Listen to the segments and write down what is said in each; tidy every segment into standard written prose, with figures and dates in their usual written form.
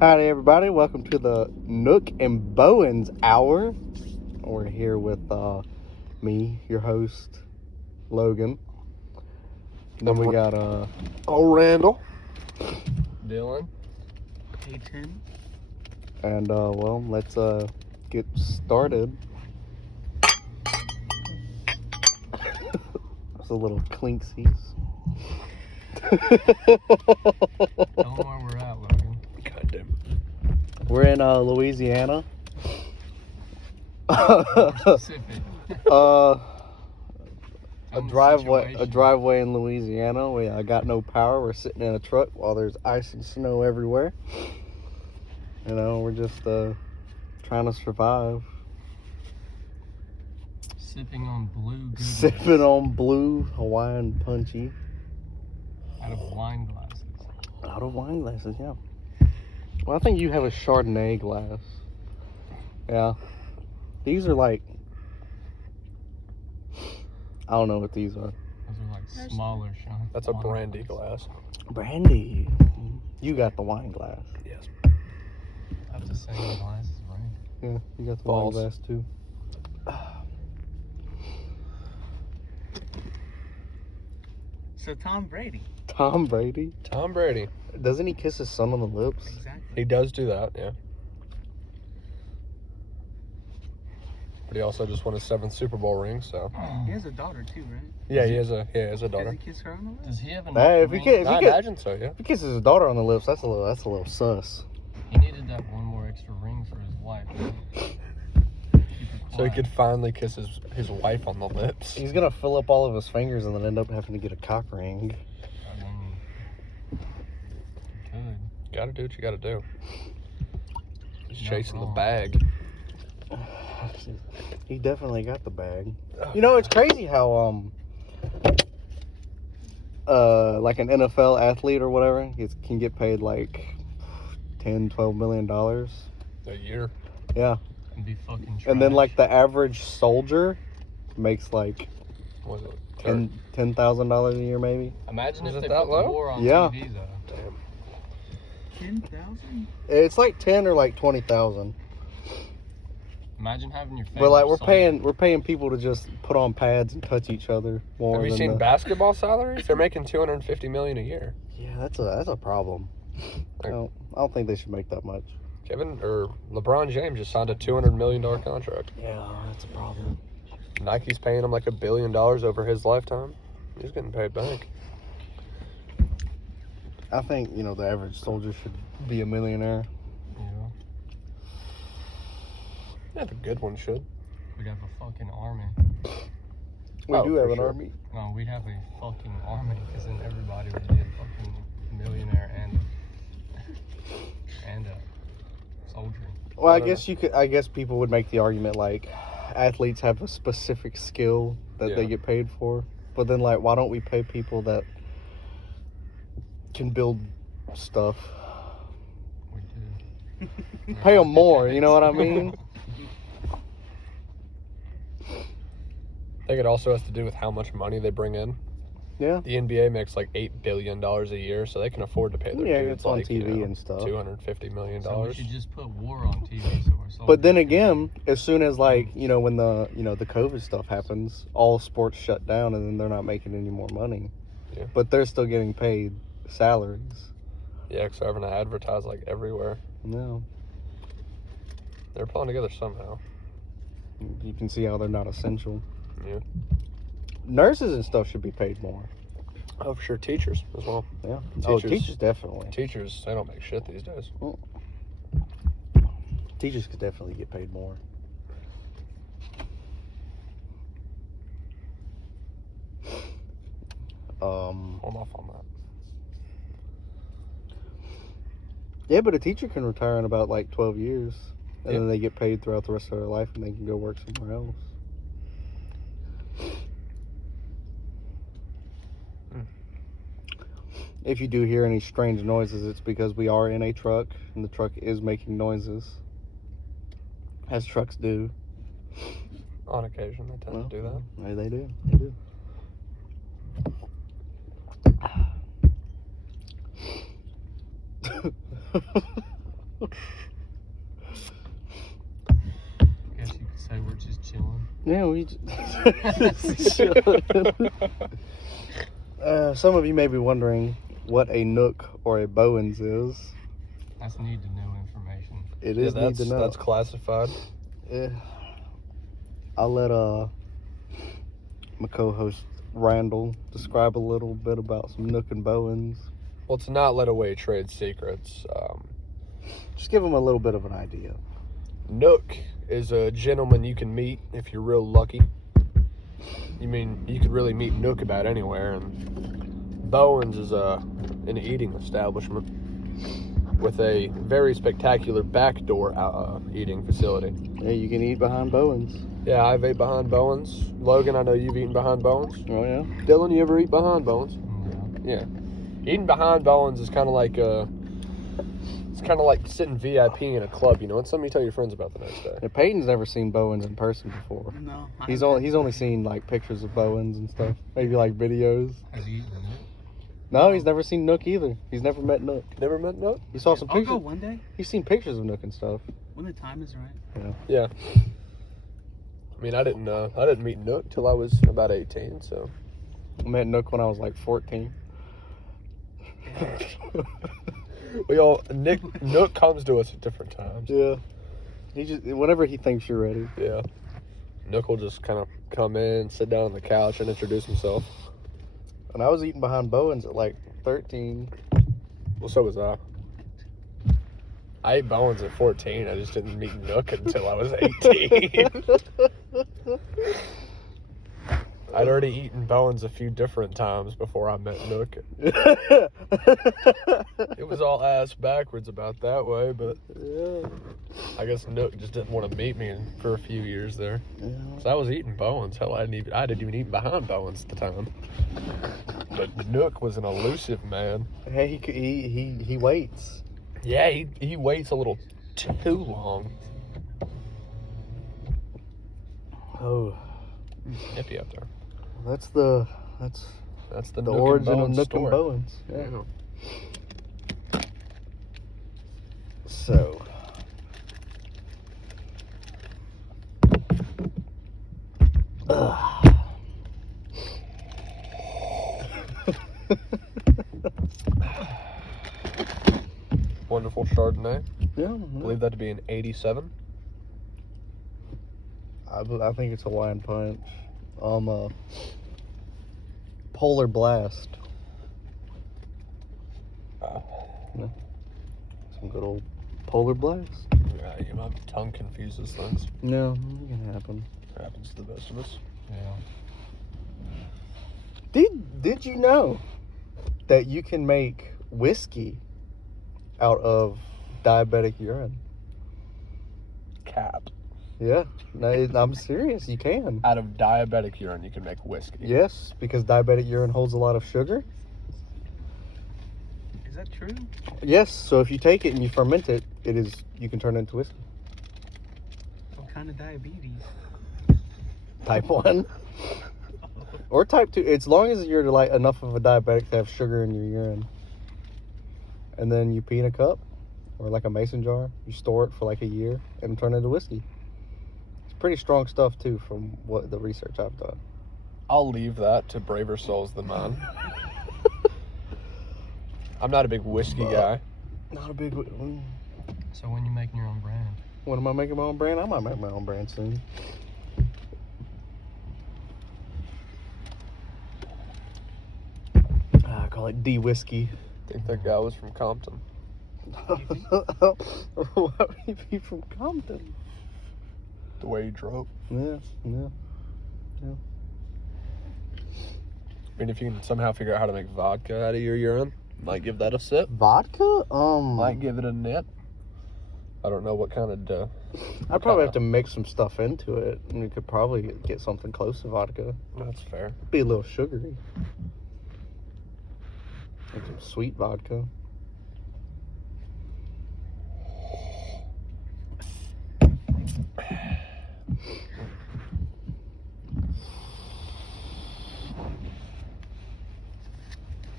Howdy, everybody. Welcome to the Nook and Bowen's Hour. We're here with me, your host, Logan. Then we got Randall. Dylan. Peyton. And well, let's get started. It's a little clinksies. Tell them where we're at, Logan. God damn. We're in Louisiana. More specific. A Tell 'em the driveway situation. in Louisiana. I got no power. We're sitting in a truck while there's ice and snow everywhere. You know, we're just trying to survive. Sipping on blue goodness. Sipping on blue Hawaiian punchy. Out of wine glasses. Out of wine glasses, yeah. Well, I think you have a Chardonnay glass. Yeah. These are like, I don't know what these are. Those are like smaller shots. That's a brandy glass. Brandy. You got the wine glass. Yes. That's the same glasses, right? Yeah, you got the Balls. wine glass too. So Tom Brady. Tom Brady. Tom Brady. Doesn't he kiss his son on the lips? Exactly. He does do that, yeah. But he also just won his 7th Super Bowl ring, so. He has a daughter too, right? Yeah, he has a Does daughter. he kiss her on the lips? Does he have enough Hey, if he ring? can- I imagine so, yeah. If he kisses his daughter on the lips, that's a little sus. He needed that one more extra ring for his wife. Right? Keep her So he quiet. could finally kiss his wife on the lips. He's gonna fill up all of his fingers and then end up having to get a cock ring. I mean, he could. Gotta do what you gotta do. He's Not chasing the wrong. bag. He definitely got the bag. You know, it's crazy how like an NFL athlete or whatever can get paid like $10-12 million. A year. Yeah. And be fucking trash. And then like the average soldier makes like What was it? $10,000 a year maybe. Imagine Is if it they that put low? the war on Yeah. TV, though. Damn. 10,000? It's like 10 or like 20,000. Imagine having your favorite But like soldier. we're paying people to just put on pads and touch each other more. Have you than seen the- basketball salaries? They're making $250 million a year. Yeah, that's a problem. I don't think they should make that much. LeBron James just signed a $200 million contract. Yeah, that's a problem. Nike's paying him like $1 billion over his lifetime. He's getting paid back. I think, you know, the average soldier should be a millionaire. Yeah. Yeah, the good one should. We'd have a fucking army. We Oh, do for have an sure. army. No, we'd have a fucking army because then everybody would be a fucking millionaire and a soldier. Well, I don't guess I guess people would make the argument like athletes have a specific skill that they Yeah. get paid for. But then like why don't we pay people that can build stuff? We do. Pay them more, you know what I mean? I think it also has to do with how much money they bring in. Yeah. The NBA makes like $8 billion a year, so they can afford to pay their Yeah, dudes it's on like, TV and stuff. $250 million. So we should just put war on TV so we're But then soldiers. again, as soon as like, you know, when the COVID stuff happens, all sports shut down and then they're not making any more money. Yeah. But they're still getting paid salaries. Yeah, because they're having to advertise like everywhere. No. They're pulling together somehow. You can see how they're not essential. Yeah. Nurses and stuff should be paid more. Oh, for sure. Teachers as well. Yeah. Teachers. Teachers definitely. Teachers, they don't make shit these days. Teachers could definitely get paid more. Hold off on that. Yeah, but a teacher can retire in about like 12 years. And Yeah. then they get paid throughout the rest of their life and they can go work somewhere else. If you do hear any strange noises, it's because we are in a truck and the truck is making noises. As trucks do. On occasion, they tend to do that. Yeah, they do. They do. Guess you could say we're just chilling. Yeah, we some of you may be wondering what a Nook or a Bowen's is. That's need to know information. It is need to know. That's classified. Yeah. I'll let my co-host Randall describe a little bit about some Nook and Bowens. Well, to not let away trade secrets, Just give them a little bit of an idea. Nook is a gentleman you can meet if you're real lucky. You mean you could really meet Nook about anywhere, and Bowen's is an eating establishment with a very spectacular backdoor eating facility. Yeah, you can eat behind Bowens. Yeah, I've ate behind Bowen's. Logan, I know you've eaten behind Bowen's. Oh yeah. Dylan, you ever eat behind Bowen's? Yeah. Yeah. Eating behind Bowen's is kind of like it's kind of like sitting VIP in a club, you know. It's something you tell your friends about the next day. Yeah, Peyton's never seen Bowens in person before. No. He's only seen like pictures of Bowens and stuff. Maybe like videos. Has he eaten it? No, he's never seen Nook either. He's never met Nook. Never met Nook? He saw some I'll pictures. go one day He's seen pictures of Nook and stuff. when the time is right. Yeah. I mean, I didn't meet Nook till I was about 18, so. I met Nook when I was like 14. Nook comes to us at different times. Yeah. He just whenever he thinks you're ready. Yeah. Nook will just kind of come in, sit down on the couch, and introduce himself. And I was eating behind Bowens at like 13. Well, so was I. I ate Bowen's at 14. I just didn't meet Nook until I was 18. I'd already eaten Bowen's a few different times before I met Nook. It was all ass backwards about that way, but Yeah. I guess Nook just didn't want to meet me for a few years there. Yeah. So I was eating Bowen's. Hell, I didn't even eat behind Bowen's at the time. But Nook was an elusive man. Hey, he waits. Yeah, he waits a little too long. Oh, Nippy up there. that's the That's the the Nook origin and of Bowen Nook story. and Bowens. Yeah. Yeah. So. Wonderful Chardonnay. Yeah, I believe that to be an 87. I think it's Hawaiian Punch. Polar Blast. Yeah. Some good old Polar Blast. Yeah, my tongue confuses things. No, it can happen. It happens to the best of us. Yeah. Did you know that you can make whiskey out of diabetic urine? Cap. Yeah, no, I'm serious. You can. Out of diabetic urine, you can make whiskey. Yes, because diabetic urine holds a lot of sugar. Is that true? Yes, so if you take it and you ferment it, you can turn it into whiskey. What kind of diabetes? Type 1 or type 2. As long as you're like enough of a diabetic to have sugar in your urine. And then you pee in a cup or like a mason jar. You store it for like a year and turn it into whiskey. It's pretty strong stuff too, from what the research I've done. I'll leave that to braver souls than mine. I'm not a big whiskey guy. Not a big. So when you making your own brand? When am I making my own brand? I might make my own brand soon. I call it D whiskey. I think that guy was from Compton. Why would he be from Compton? The way he drove. Yeah. I mean, if you can somehow figure out how to make vodka out of your urine, might give that a sip. Vodka? Might give it a nip. I don't know what kind of. I'd probably have to mix some stuff into it, and you could probably get something close to vodka. That's fair. Be a little sugary. Like some sweet vodka.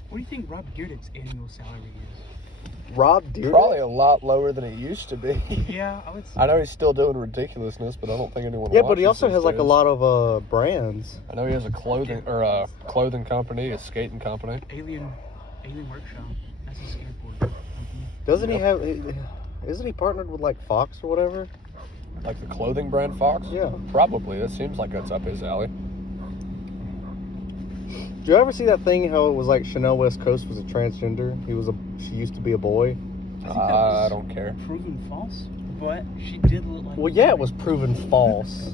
What do you think Rob Dyrdek's annual salary is? Rob Dyrdek? Probably a lot lower than it used to be. Yeah, I would say. I know he's still doing ridiculousness, but I don't think anyone. Yeah, but he watches also these has like a days. lot of brands. I know he has a clothing company, a skating company. Alien Workshop. That's a skateboard company. Doesn't he Yep. have? Isn't he partnered with like Fox or whatever? Like the clothing brand Fox? Yeah. Probably. That seems like that's up his alley. Did you ever see that thing? How it was like Chanel West Coast was a transgender. She used to be a boy. I think that was I don't care. proven false, but she did look like. Well, a yeah, boy. it was proven false.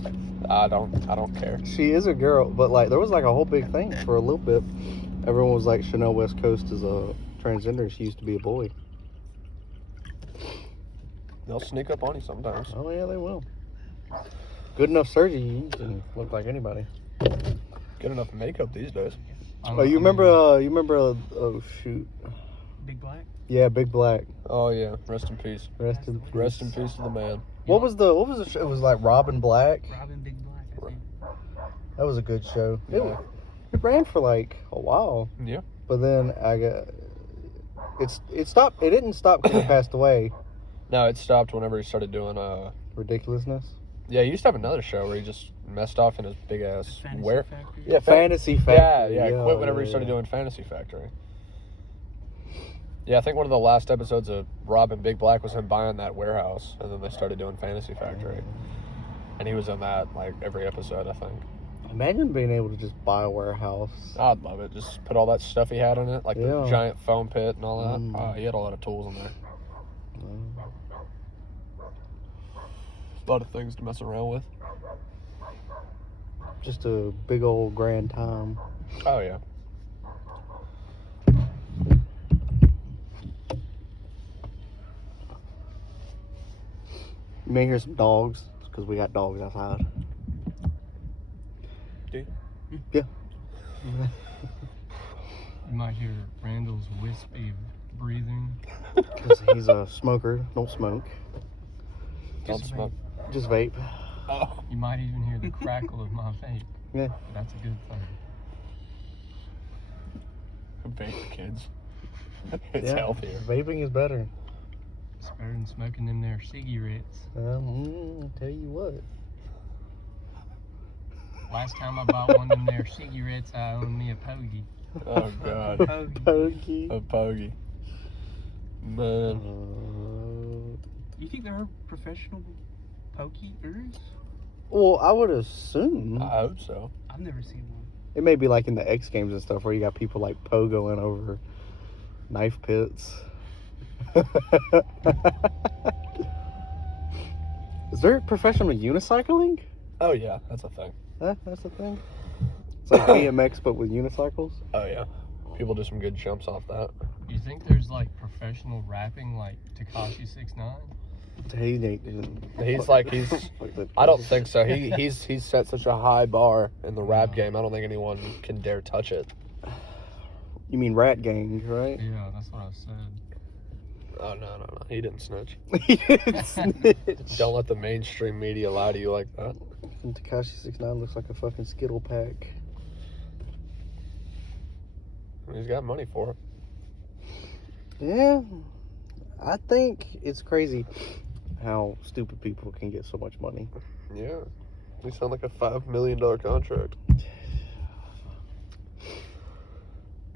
I don't care. She is a girl, but like there was like a whole big thing for a little bit. Everyone was like Chanel West Coast is a transgender. She used to be a boy. They'll sneak up on you sometimes. Oh yeah, they will. Good enough surgery, you can look like anybody. Good enough makeup these days. Oh, you remember? Oh shoot. Big Black. Yeah, Big Black. Oh yeah, rest in peace. Rest in peace. Rest in peace to the man. What was the show? It was like Robin Black. Robin Big Black, I think. That was a good show. Yeah. It ran for like a while, Yeah. but then it stopped. It didn't stop because he passed away. No, it stopped whenever he started doing Ridiculousness. Yeah, he used to have another show where he just messed off in his big ass Fantasy Factory. Yeah, Fantasy Factory. Yeah, quit whenever he started doing Fantasy Factory. Yeah, I think one of the last episodes of Robin Big Black was him buying that warehouse, and then they started doing Fantasy Factory. And he was in that, like, every episode, I think. Imagine being able to just buy a warehouse. I'd love it. Just put all that stuff he had in it, like the Yeah. giant foam pit and all that. Mm. He had a lot of tools in there. A lot of things to mess around with. Just a big old grand time. Oh, yeah. You may hear some dogs because we got dogs outside. Do you? Yeah. You might hear Randall's wispy breathing. Because he's a smoker. Don't smoke. Don't Just smoke. Just vape. Oh. You might even hear the crackle of my vape. Yeah. That's a good thing. Vape kids. It's Yeah. healthier. Vaping is better. It's better than smoking them there cigarettes. Tell you what. Last time I bought one of them there cigarettes, I owned me a pogie. Oh, God. Pokey. A pogey. Man. You think there are professional pokeers? Well, I would assume. I hope so. I've never seen one. It may be like in the X Games and stuff where you got people like pogoing over knife pits. Is there professional unicycling? Oh, yeah. That's a thing. That's the thing. It's like BMX but with unicycles. Oh, yeah. People do some good jumps off that. You think there's like professional rapping like Tekashi 6ix9ine? He's like, I don't think so. He's set such a high bar in the rap game. I don't think anyone can dare touch it. You mean Rat Gang, right? Yeah, that's what I said. Oh, no. He didn't snitch. He didn't snitch. Don't let the mainstream media lie to you like that. Tekashi 6ix9ine looks like a fucking Skittle pack. He's got money for it. Yeah, I think it's crazy how stupid people can get so much money. Yeah. They sound like a $5 million contract.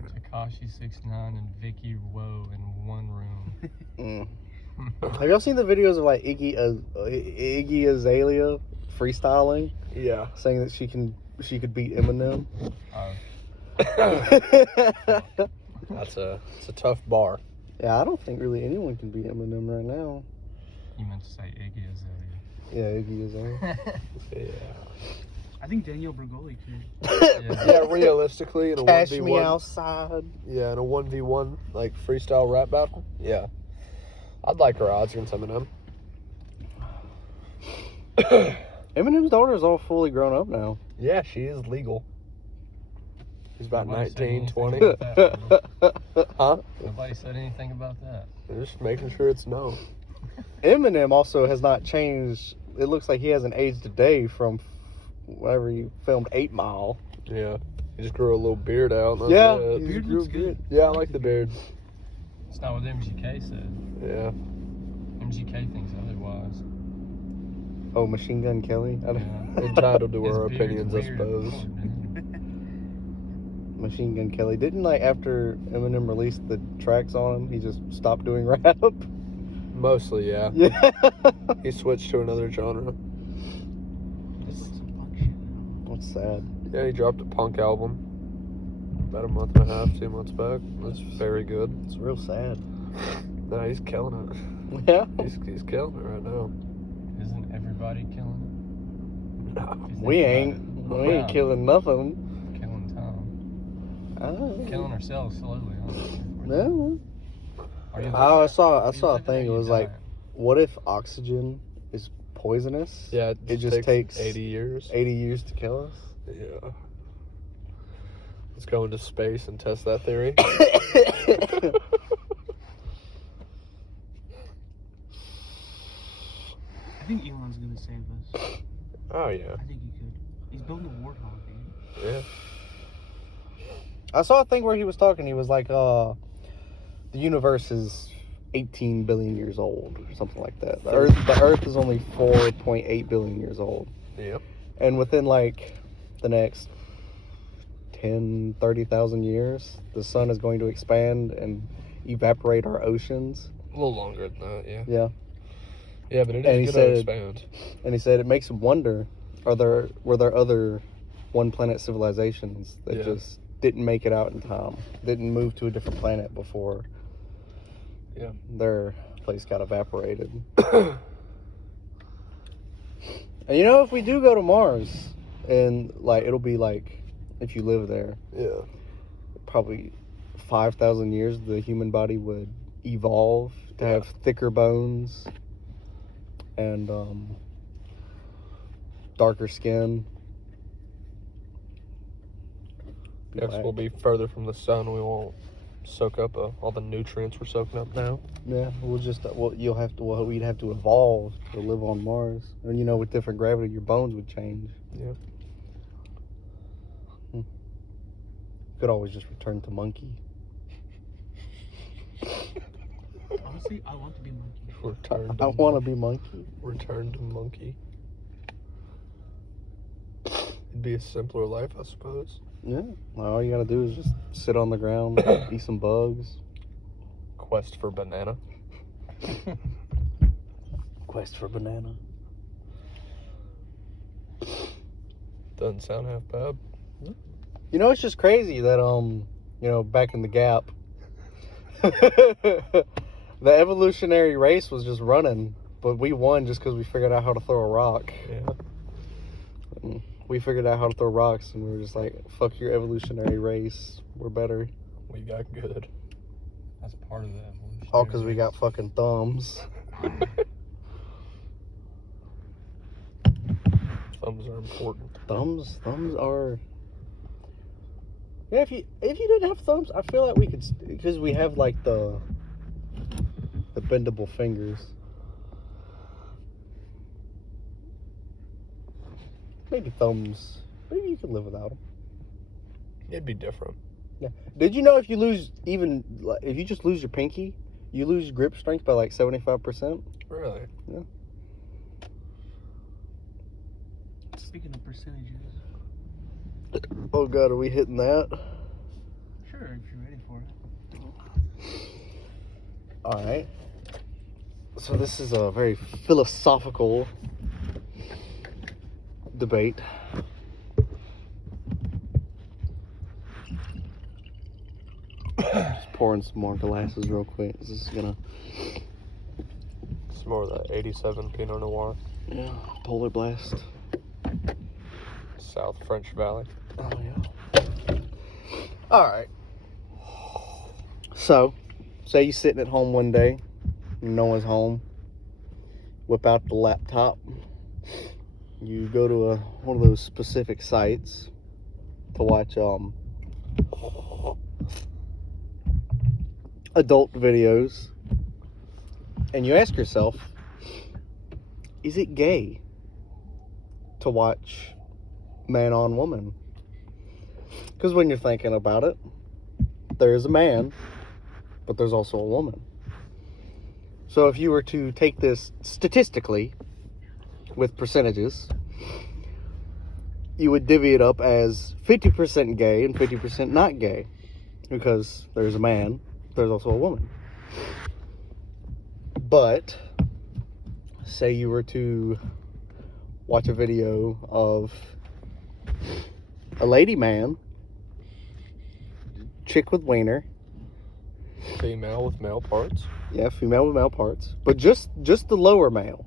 Tekashi 6ix9ine and Vicky Woe in one room. Have y'all seen the videos of like Iggy Azalea freestyling, Yeah. saying that she could beat Eminem? It's a tough bar. Yeah, I don't think really anyone can beat Eminem right now. You meant to say Iggy Azalea. Yeah, Iggy Azalea. Yeah. I think Daniel Bergoli could. Yeah, realistically, in a Cash 1v1. me outside. Yeah, in a 1v1, like, freestyle rap battle. Yeah. I'd like her odds against Eminem. Eminem's daughter is all fully grown up now. Yeah, she is legal. She's about Nobody said 19, anything 20. about that, bro. Huh? Nobody said anything about that. They're just making sure it's known. Eminem also has not changed. It looks like he hasn't aged a day from whenever he filmed 8 Mile. Yeah. He just grew a little beard out. And that's Yeah, it. he Beard grew looks good. Yeah, I like the beard. It's not what MGK said. Yeah. MGK thinks otherwise. Oh, Machine Gun Kelly? I don't Yeah. Entitled to His our beard's opinions, I weird. suppose. Come on, Machine Gun Kelly. Didn't, like, after Eminem released the tracks on him, he just stopped doing rap? Mostly, yeah. Yeah. He switched to another genre. Just like some punk shit now. That's sad. Yeah, he dropped a punk album about a month and a half, 2 months back. That's very good. It's real sad. Nah, he's killing it. Yeah. He's killing it right now. Isn't everybody killing Nah. it? If you think We about ain't. it. We ain't Yeah, killing nothing. Killing time. Oh. Killing ourselves slowly, honestly. No. Are you I living? saw Are a you living or thing. It you was like, dying? what if oxygen is poisonous? Yeah, It just takes 80 years. 80 years to kill us. Yeah. Let's go into space and test that theory. I think Elon's gonna save us. Oh, yeah. I think he could. He's building a warthog, dude. Yeah. I saw a thing where he was talking. He was like, the universe is 18 billion years old, or something like that. The Earth is only 4.8 billion years old. Yep. And within, like, the next 10, 30,000 years, the sun is going to expand and evaporate our oceans. A little longer than that, yeah. Yeah. Yeah, but it And he is going to said- expand. And he said it makes him wonder, were there other one planet civilizations that Yeah. just didn't make it out in time, didn't move to a different planet before Yeah. their place got evaporated. And you know, if we do go to Mars, and like it'll be like, if you live there, Yeah. probably 5,000 years, the human body would evolve to have thicker bones and darker skin. Yes, we'll be further from the sun. We won't soak up all the nutrients we're soaking up now. Yeah, we'd have to evolve to live on Mars. And you know, with different gravity, your bones would change. Yeah. Could always just return to monkey. Honestly, I want to be a monkey. Return I want to be monkey. Return to monkey. It'd be a simpler life, I suppose. Yeah. All you gotta do is just sit on the ground, eat some bugs. Quest for banana. Quest for banana. Doesn't sound half bad. You know, it's just crazy that back in the gap, the evolutionary race was just running, but we won just because we figured out how to throw a rock. Yeah. We figured out how to throw rocks, and we were just like, fuck your evolutionary race. We're better. We got good. That's part of the evolution. All because we got fucking thumbs. Thumbs are important. Thumbs are... Yeah, if you didn't have thumbs, I feel like we could... Because we have, like, the bendable fingers. Maybe thumbs. Maybe you could live without them. It'd be different. Yeah. Did you know if you just lose your pinky, you lose grip strength by like 75%? Really? Yeah. Speaking of percentages. Oh god, are we hitting that? Sure, if you're ready for it. Alright. So this is a very philosophical debate. Just pouring some more glasses real quick. This is gonna... It's more of that 87 Pinot Noir. Yeah, polar blast. South French Valley. Oh yeah. Alright. So, say you're sitting at home one day, no one's home. Whip out the laptop. You go to one of those specific sites to watch adult videos, and you ask yourself, is it gay to watch man on woman? Because when you're thinking about it, there is a man but there's also a woman. So if you were to take this statistically with percentages, you would divvy it up as 50% gay and 50% not gay, because there's a man, there's also a woman. But say you were to watch a video of a lady man, chick with wiener, Female with male parts. yeah, female with male parts, but just the lower male.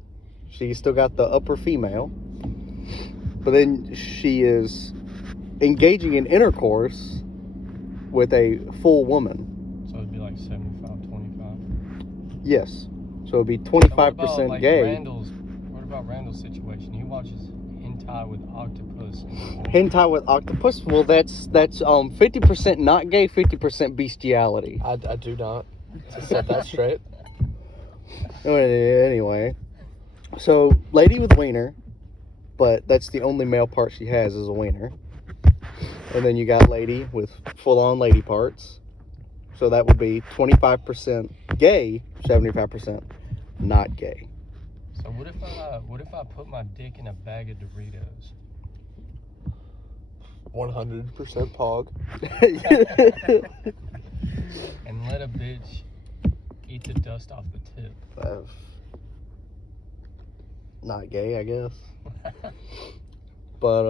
She still got the upper female, but then she is engaging in intercourse with a full woman. So it'd be like 75-25. Yes. So it'd be So what about, 25% like, gay. What about Randall's situation? He watches hentai with octopus. Hentai with octopus. Well, that's 50% not gay, 50% bestiality. I do not. To set that straight. Anyway, so lady with wiener, but that's the only male part she has is a wiener. And then you got lady with full-on lady parts. So that would be 25% gay, 75% not gay. So what if I put my dick in a bag of Doritos? 100% pog. And let a bitch eat the dust off the tip. Not gay, I guess. But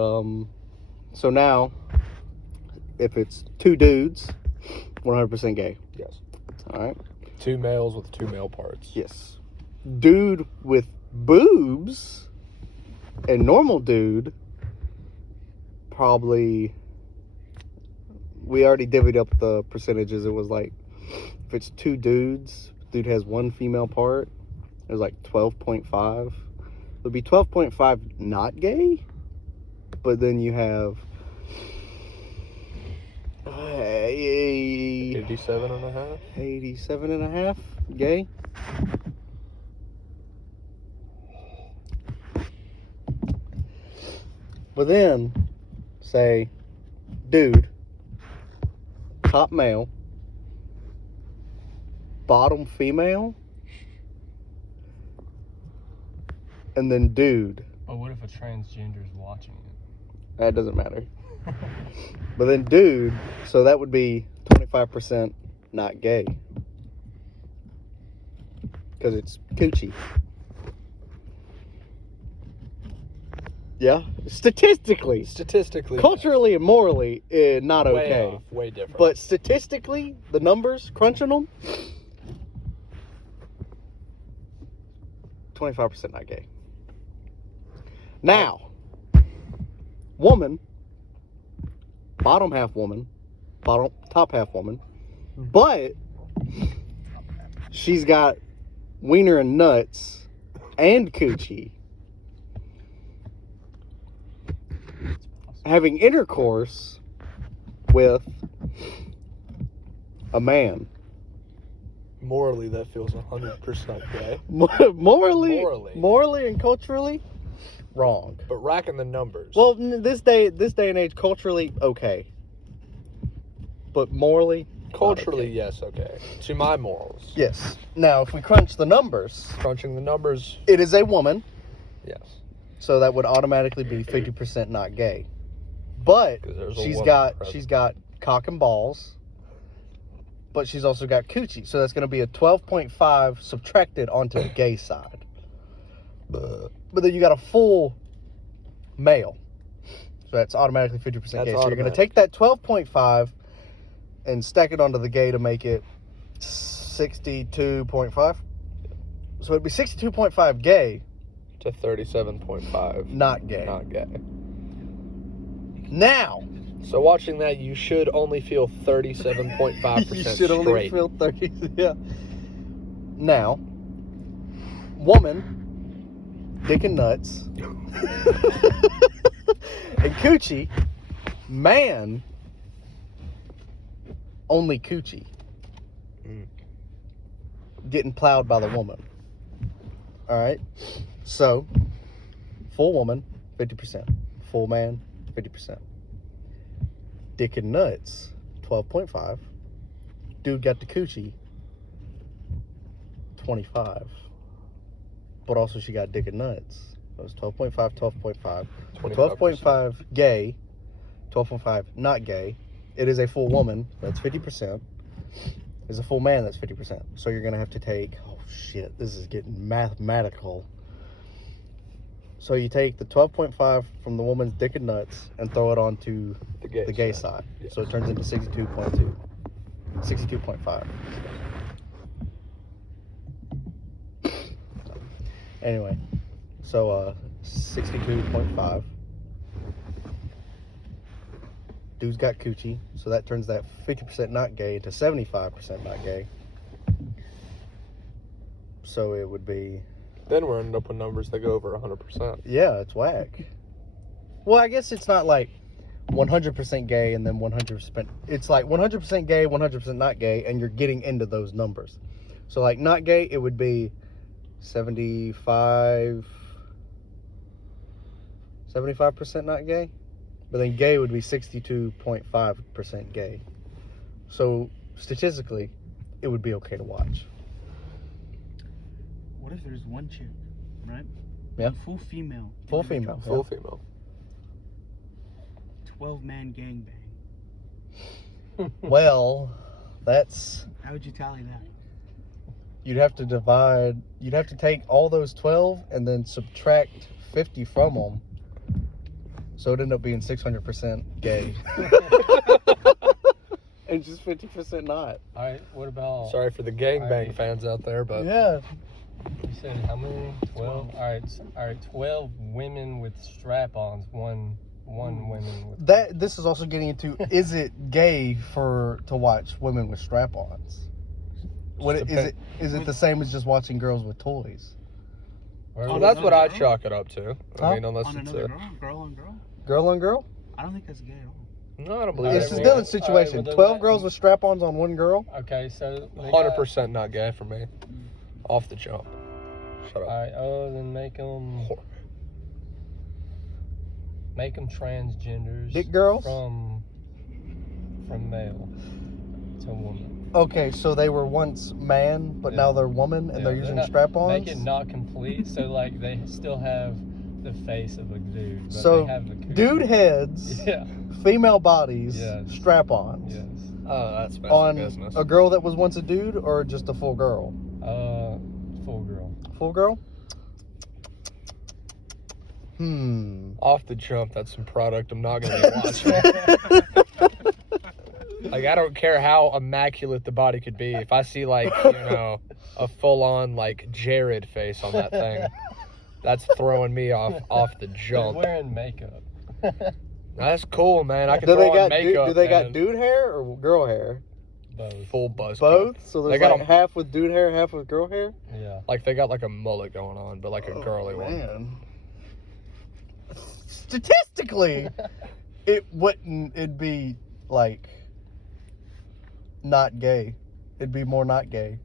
so now, if it's two dudes, 100% gay. Yes. All right. 2 males with 2 male parts. Yes. Dude with boobs and normal dude, probably. We already divvied up the percentages. It was like, if it's 2 dudes, dude has 1 female part, it was like 12.5. It would be 12.5 not gay, but then you have 87.5. 87.5 gay. But then, say, dude, top male, bottom female, and then dude. But what if a transgender is watching it? That doesn't matter. But then dude, so that would be 25% not gay. Because it's coochie. Yeah? Statistically, culturally and morally, not way okay. off, way different. But statistically, the numbers, crunching them, 25% not gay. Now, woman, bottom half woman, top half woman, but she's got wiener and nuts and coochie. Having intercourse with a man. morally, that feels 100% gay. Morally and culturally, wrong. But racking the numbers. Well, this day and age, culturally, okay. But morally, culturally, not okay. yes, okay. To my morals. Yes. Now, if we crunch the numbers, Crunching the numbers, it is a woman, yes. so that would automatically be 50% not gay. But 'Cause there's a she's woman got present. cock and balls, but she's also got coochie, so that's going to be a 12.5 subtracted onto the gay side. But then you got a full male, so that's automatically 50% gay. So you're going to take that 12.5 and stack it onto the gay to make it 62.5. So it'd be 62.5 gay To 37.5. not gay. Not gay. Now, So watching that, you should only feel 37.5% you should only straight. feel 30. Yeah. Now, woman, dick and nuts, and coochie. Man, only coochie. Mm. Getting plowed by the woman. All right. So, full woman, 50%. Full man, 50%. Dick and nuts, 12.5. Dude got the coochie, 25. But also she got dick and nuts. So it's 12.5, 12.5. 12.5 gay, 12.5 not gay. It is a full woman, that's 50%. It's a full man, that's 50%. So you're going to have to take, oh shit, this is getting mathematical. So you take the 12.5 from the woman's dick and nuts and throw it onto the gay side. Yeah. So it turns into 62.2. 62.5. Anyway, so 62.5. Dude's got coochie, so that turns that 50% not gay into 75% not gay. So it would be... Then we're ending up with numbers that go over 100%. Yeah, it's whack. Well, I guess it's not like 100% gay and then 100%. It's like 100% gay, 100% not gay, and you're getting into those numbers. So like not gay, it would be 75% not gay. But then gay would be 62.5% gay. So statistically, it would be okay to watch. What if there's one chick, right? Yeah. Full female. Full individual, female. Full female. 12-man gangbang. Well, that's... How would you tally that? You'd have to take all those 12 and then subtract 50 from them. So it'd end up being 600% gay. And just 50% not. All right, what about? Sorry for the gangbang Alright. fans out there, but Yeah. You said how many? 12. All right. 12 women with strap-ons. One women with. This is also getting into, is it gay to watch women with strap-ons? Is it the same as just watching girls with toys? well, that's what I'd chalk it up to. Huh? I mean, unless On it's another girl on girl? Girl on girl? I don't think that's gay at all. no, I don't believe It's it. a Dylan's situation. Alright, well, 12 then girls with strap-ons on one girl? Okay, so. 100% not gay for me. Off the jump. Shut up. All right. Then make them transgenders. Dick girls? From male to woman. Okay, so they were once man, but now they're woman, and they're using strap-ons? Make it not complete, so like they still have the face of a dude. But So, they have the coochie. dude heads, Yeah. female bodies, Yes. strap-ons. Yes. Oh, that's best On business. a girl that was once a dude, or just a full girl? Full girl. Full girl? Off the jump, that's some product I'm not going to be watching. Like, I don't care how immaculate the body could be. If I see, like, a full-on, like, Jared face on that thing, that's throwing me off the They're jump. wearing makeup. That's cool, man. I can Do throw they on got makeup. do they got and dude hair or girl hair? Both. full buzz Both? cut. So They there's got like half with dude hair, half with girl hair? Yeah. Like, they got, like, a mullet going on, but, like, a girly one. Man. Statistically, it'd be like not gay. It'd be more not gay.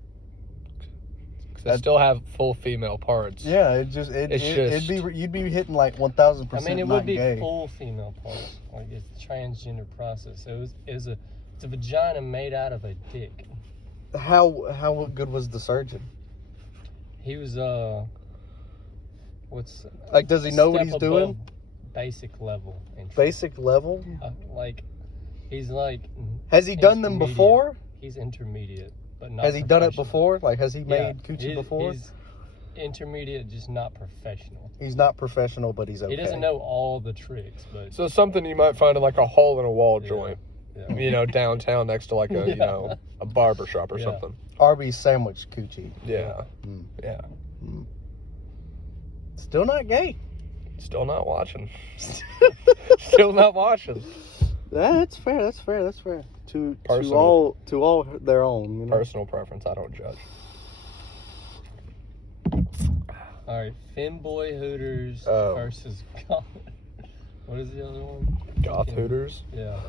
'Cause they still have full female parts. Yeah, you'd be hitting like 1000%. I mean, it not would be gay. full female parts. Like it's a transgender process. So it's a vagina made out of a dick. How good was the surgeon? He was what's Like, does he know what step he's above doing? Basic level. Basic level? Like he's like. Has he done them intermediate. before? He's intermediate, but not. Has he done it professional. before? Like, has he made coochie before? He's intermediate, just not professional. He's not professional, but he's okay. He doesn't know all the tricks, but So something you might find in, like, a hole-in-a-wall joint. yeah. Downtown next to, like, a, a barber shop or Yeah. something. Arby's sandwich coochie. Yeah. Mm. Yeah. Still not gay. Still not watching. Still not watching. That's fair. That's fair. That's fair. To Personal. all their own. You know? Personal preference, I don't judge. All right, Femboy Hooters Oh. versus Goth. What is the other one? Goth Hooters. Yeah.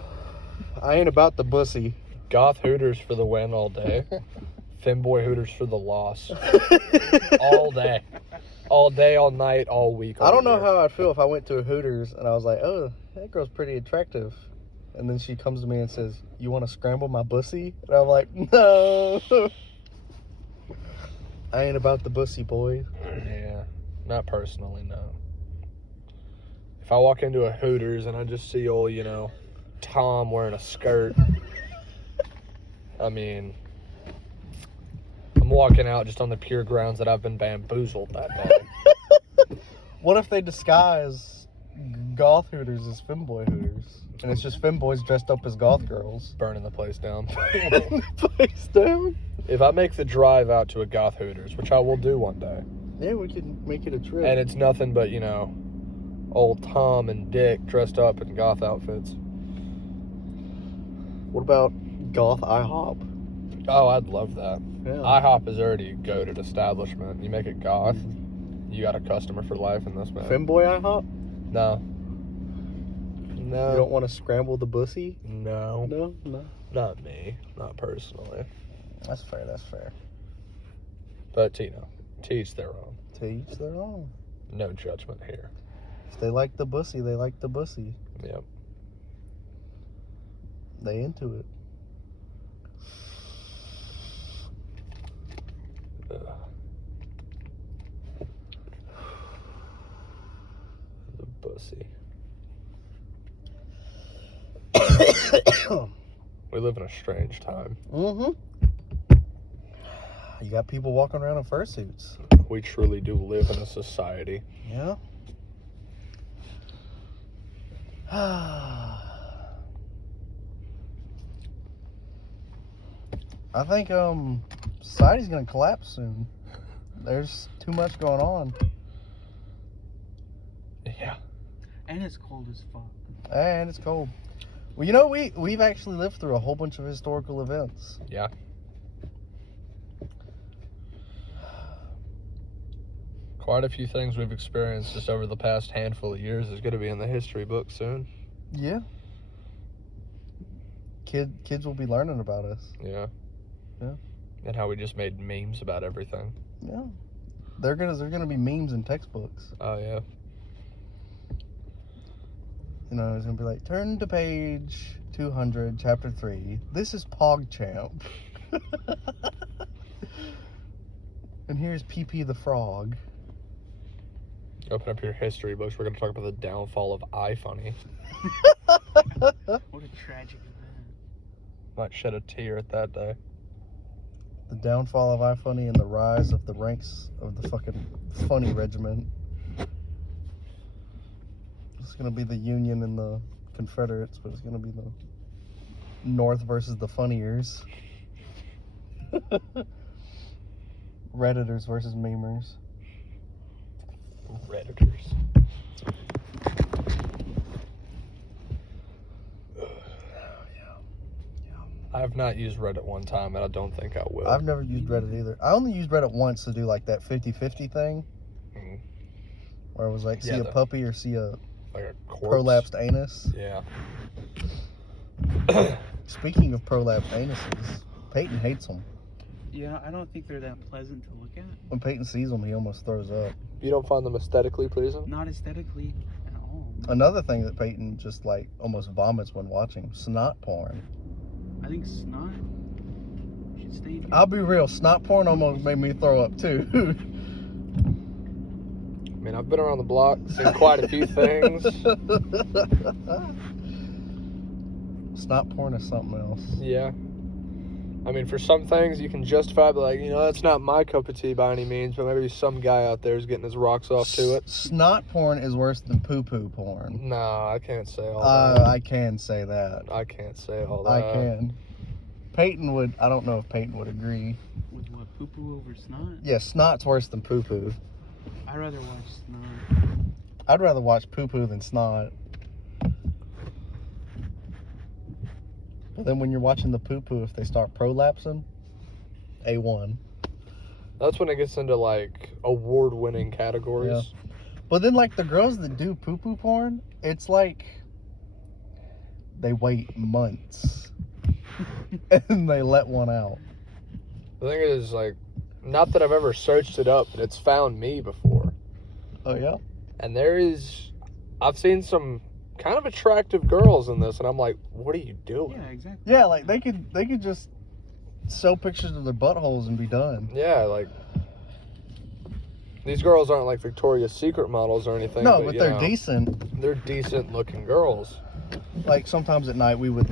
I ain't about the bussy. Goth Hooters for the win all day. Femboy Hooters for the loss. All day. All day, all night, all week. I don't know all year. how I'd feel if I went to a Hooters and I was like, oh, that girl's pretty attractive. And then she comes to me and says, you want to scramble my bussy? And I'm like, no. I ain't about the bussy, boy. Yeah, not personally, no. If I walk into a Hooters and I just see old, Tom wearing a skirt, I mean, I'm walking out just on the pure grounds that I've been bamboozled that day. What if they disguise goth Hooters as femboy Hooters? And it's just femboys dressed up as goth girls. Burning the place down. Burning the place down? If I make the drive out to a goth Hooters, which I will do one day. Yeah, we can make it a trip. And it's nothing but, old Tom and Dick dressed up in goth outfits. What about goth IHOP? Oh, I'd love that. Yeah. IHOP is already a goated establishment. You make it goth, you got a customer for life in this, man. Femboy IHOP? No. No. You don't want to scramble the bussy? No. No. Not me. Not personally. That's fair, that's fair. But, to each their own. To each their own. No judgment here. If they like the bussy, they like the bussy. Yep. They into it. Ugh. The bussy. We live in a strange time. Mm-hmm. You got people walking around in fursuits. We truly do live in a society. Yeah. I think society's gonna collapse soon. There's too much going on. Yeah. And it's cold as fuck. And it's cold. Well, we've actually lived through a whole bunch of historical events. Yeah. Quite a few things we've experienced just over the past handful of years is going to be in the history book soon. Yeah. Kids will be learning about us. Yeah. Yeah. And how we just made memes about everything. Yeah. They're gonna be memes in textbooks. Oh, yeah. It's gonna be like, turn to page 200, chapter 3. This is PogChamp. And here's PP the Frog. Open up your history books. We're going to talk about the downfall of iFunny. What a tragic event. Might shed a tear at that day. The downfall of iFunny and the rise of the ranks of the fucking funny regiment. It's gonna be the Union and the Confederates, but it's gonna be the North versus the funniers. Redditors versus memers. Redditors. I have not used Reddit one time, and I don't think I will. I've never used Reddit either. I only used Reddit once to do like that 50-50 thing. Mhm. Where it was like, see Yeah, a puppy or see a Like a corpse. prolapsed anus. Yeah. Speaking of prolapsed anuses, Peyton hates them. Yeah, I don't think they're that pleasant to look at. When Peyton sees them, he almost throws up. You don't find them aesthetically pleasing? Not aesthetically at all. Another thing that Peyton just like almost vomits when watching, snot porn. I think snot should stay in here. I'll be real, snot porn almost made me throw up too. I mean, I've been around the block, seen quite a few things. Snot porn is something else. Yeah. I mean, for some things, you can justify, but like, that's not my cup of tea by any means, but maybe some guy out there is getting his rocks off to it. Snot porn is worse than poo-poo porn. No, I can't say all that. I can say that. I can't say all that. I can. Peyton would, I don't know if Peyton would agree. With what, poo-poo over snot? Yeah, snot's worse than poo-poo. I'd rather watch snot. I'd rather watch poo-poo than snot. But then when you're watching the poo-poo, if they start prolapsing, A1. That's when it gets into, like, award-winning categories. Yeah. But then, like, the girls that do poo-poo porn, it's like they wait months and they let one out. The thing is, like, not that I've ever searched it up, but it's found me before. Oh, yeah? And I've seen some kind of attractive girls in this, and I'm like, what are you doing? Yeah, exactly. Yeah, like, they could just show pictures of their buttholes and be done. Yeah, like, These girls aren't like Victoria's Secret models or anything. No, but you they're know, decent. They're decent looking girls. Like sometimes at night we would,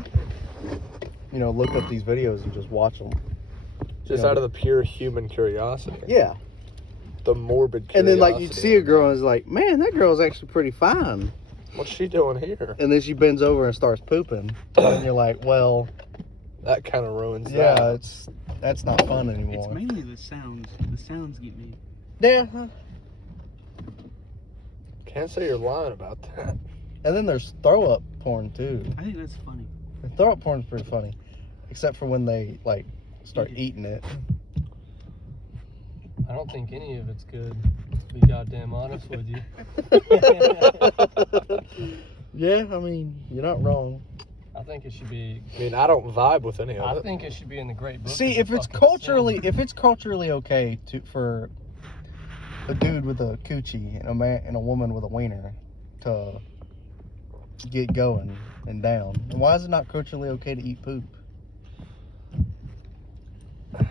look up these videos and just watch them. Just out of the pure human curiosity. Yeah. The morbid curiosity. And then like you'd see a girl and it's like, man, that girl's actually pretty fine. What's she doing here? And then she bends over and starts pooping. And you're like, well, that kind of ruins that. yeah, that's not fun It's anymore. mainly the sounds. The sounds get me. Yeah. Can't say you're lying about that. And then there's throw up porn too. I think that's funny. The throw up porn's pretty funny. Except for when they like start eating it. I don't think any of it's good, to be goddamn honest with you. Yeah, I mean, you're not wrong. I think it should be. I mean, I don't vibe with any of I it. think it should be in the great book. See, of the if it's fucking culturally okay for a dude with a coochie and a woman with a wiener to get going and down, then why is it not culturally okay to eat poop? sin.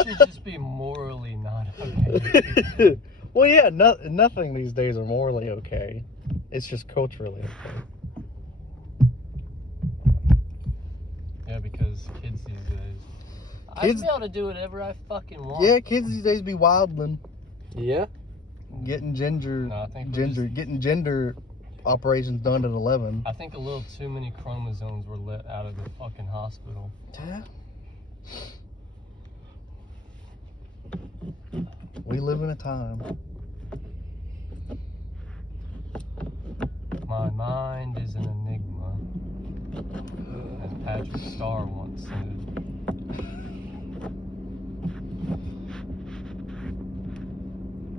It should just be morally not okay. Well, yeah, nothing these days are morally okay. It's just culturally okay. Yeah, because kids these days. I Kids- should be able to do whatever I fucking want. Yeah, kids these days be wildling, Yeah? getting gender No, I think we're getting gender operations done at 11. I think a little too many chromosomes were let out of the fucking hospital. Yeah. We live in a time. My mind is an enigma, as Patrick Starr once said.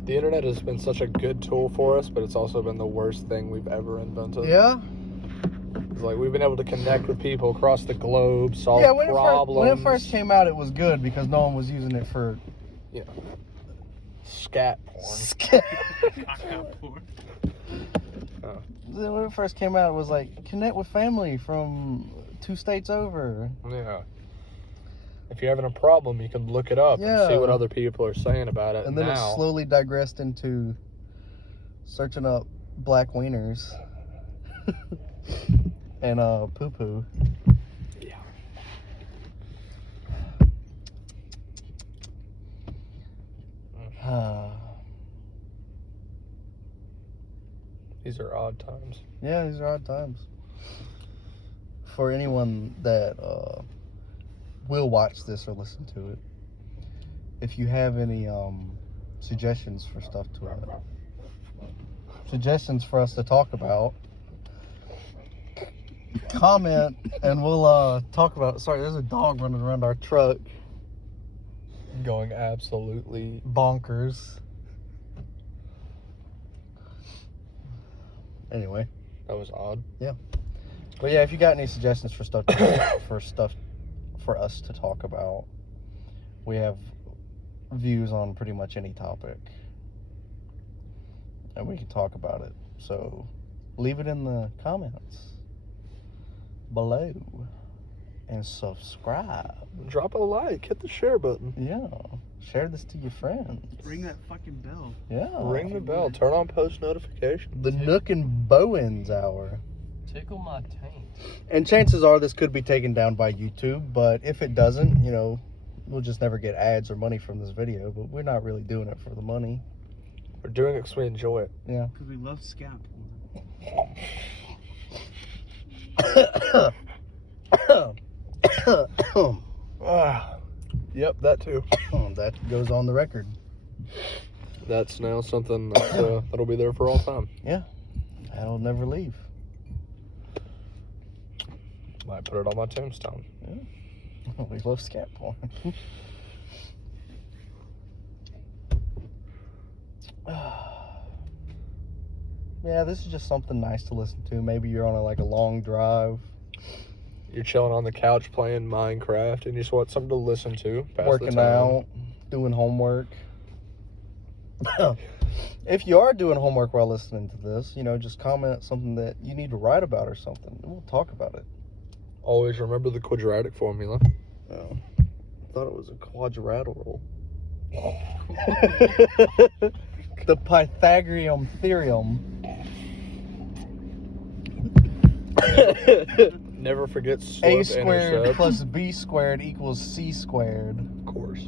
The internet has been such a good tool for us, but it's also been the worst thing we've ever invented. Yeah. It's like we've been able to connect with people across the globe, solve Yeah, when problems. it first came out, it was good because no one was using it for Scat porn. Cock-out porn. When it first came out, it was like connect with family from 2 states over. Yeah. If you're having a problem, you can look it up and see what other people are saying about it. And then now, it slowly digressed into searching up black wieners and poo-poo. Yeah. These are odd times. Yeah, these are odd times. For anyone that will watch this or listen to it, if you have any suggestions for stuff suggestions for us to talk about, comment and we'll talk about it. Sorry, there's a dog running around our truck. Going absolutely Bonkers. Anyway. That was odd. But yeah, if you got any suggestions for stuff for us to talk about, we have views on pretty much any topic, and we can talk about it. So leave it in the comments below and subscribe. Drop a like. Hit the share button. Yeah, share this to your friends. Ring that fucking bell. Yeah, Ring the bell. Turn on post notifications. the Nook and Bowen's hour. Tickle my taint. And chances are this could be taken down by YouTube, but if it doesn't, we'll just never get ads or money from this video, but we're not really doing it for the money. We're doing it because we enjoy it. Yeah. Because we love scat Yep, that too. That goes on the record. That's now something that'll be there for all time. That'll never leave. Might put it on my tombstone. We love scat porn. Yeah, this is just something nice to listen to. Maybe you're on a long drive, You're chilling on the couch playing Minecraft and you just want something to listen to. Pass the working time. out, doing homework. If you are doing homework while listening to this, just comment something that you need to write about or something. We'll talk about it. Always remember the quadratic formula. Oh, I thought it was a quadrilateral. The Pythagorean theorem. Never forget A slope squared intercept. plus B squared equals C squared. Of course.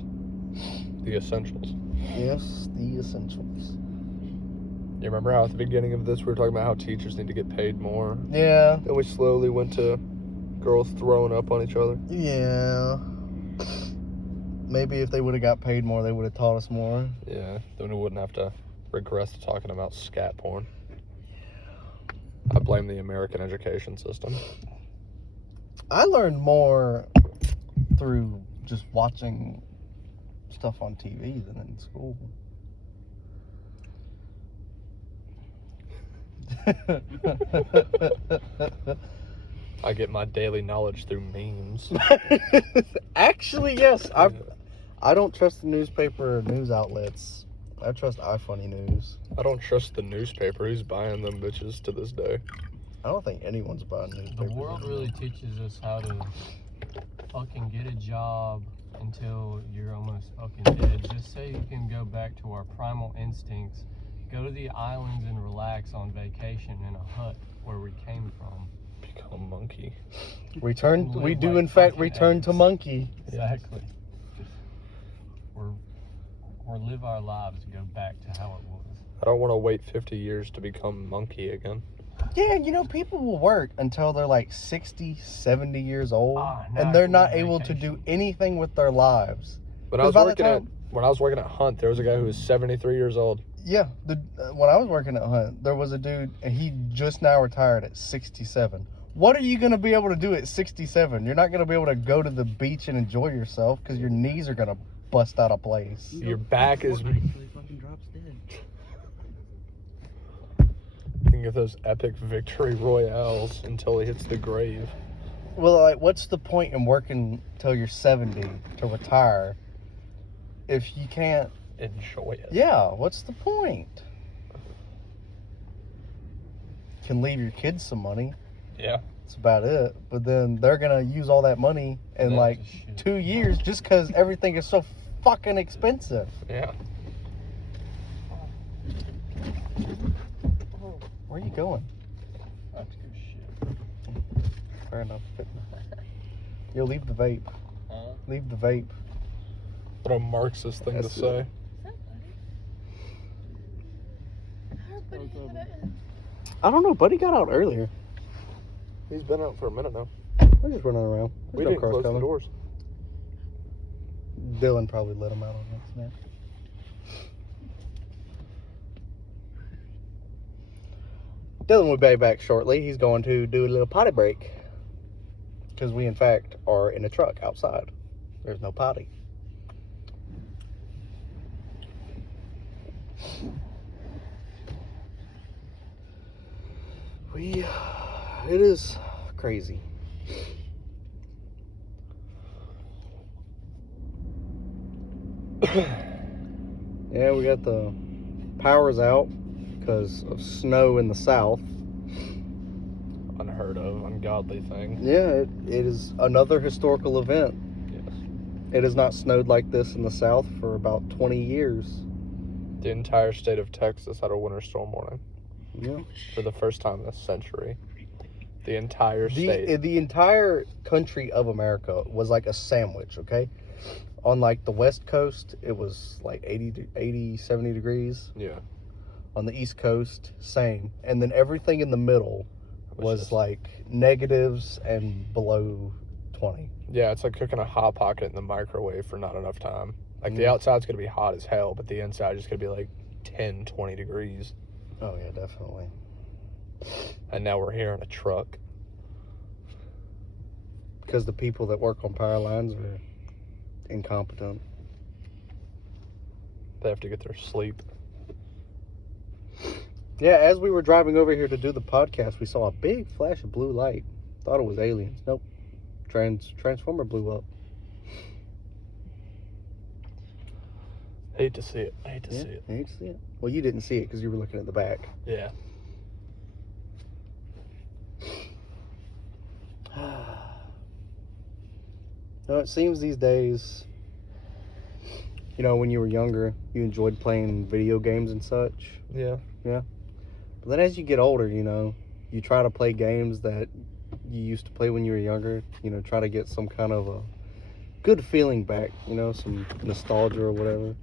The essentials. Yes, the essentials. You remember how at the beginning of this we were talking about how teachers need to get paid more? Yeah. Then we slowly went to girls throwing up on each other. Yeah. Maybe if they would have got paid more, they would have taught us more. Yeah, then we wouldn't have to regress to talking about scat porn. I blame the American education system. I learned more through just watching stuff on TV than in school. I get my daily knowledge through memes. Actually, yes. Yeah. I don't trust the newspaper or news outlets. I trust iFunny News. I don't trust the newspaper. Who's buying them bitches to this day? I don't think anyone's buying newspapers. The world really teaches us how to fucking get a job until you're almost fucking dead, just so you can go back to our primal instincts, go to the islands and relax on vacation in a hut where we came from. Become a monkey. We Live do like in fact fucking return to apes. monkey. Exactly. Or live our lives and go back to how it was. I don't want to wait 50 years to become monkey again. Yeah, you know, people will work until they're like 60, 70 years old, Now I and they're can not go able to do vacation. anything with their lives. When I was By the working time- when I was working at Hunt, there was a guy who was 73 years old. Yeah, when I was working at Hunt, there was a dude, and he just now retired at 67. What are you going to be able to do at 67? You're not going to be able to go to the beach and enjoy yourself because your knees are going to bust out of place. Your back is. Fortnite until he fucking drops dead. You can get those epic victory royales until he hits the grave. Well, like, what's the point in working till you're 70 to retire if you can't? Enjoy it. Yeah, what's the point? You can leave your kids some money. Yeah. That's about it. But then they're gonna use all that money in That's like just shit. 2 years just because everything is so fucking expensive. Yeah. Where are you going? That's good shit. Fair enough. Yo, leave the vape. Huh? Leave the vape. What a Marxist thing That's to say. I don't know. Buddy got out earlier. He's been out for a minute now. We're just running around. We There's no didn't cars close the coming. doors. Dylan probably let him out on accident. Dylan will be back shortly. He's going to do a little potty break. Because we, in fact, are in a truck outside. There's no potty. It is crazy. Yeah, we got the powers out because of snow in the south. Unheard of, ungodly thing. Yeah, it is another historical event. Yes. It has not snowed like this in the south for about 20 years. The entire state of Texas had a winter storm warning Yeah. for the first time in a century. The entire state. The entire country of America was like a sandwich, okay? On like the west coast, it was like 80, 70 degrees. Yeah. On the east coast, same. And then everything in the middle was just- like negatives and below 20. Yeah, it's like cooking a Hot Pocket in the microwave for not enough time. Like the Yeah. outside's going to be hot as hell, but the inside is going to be like 10, 20 degrees. Oh, yeah, definitely. And now we're here in a truck. Because the people that work on power lines are incompetent. They have to get their sleep. Yeah, as we were driving over here to do the podcast, we saw a big flash of blue light. Thought it was aliens. Nope. Transformer blew up. Hate to see it. Hate to Yeah, see it. I hate to see it. Well, you didn't see it because you were looking at the back. Yeah. No, it seems these days you know, when you were younger, you enjoyed playing video games and such. Yeah. But then as you get older, you know, you try to play games that you used to play when you were younger. You know, try to get some kind of a good feeling back, you know, some nostalgia or whatever.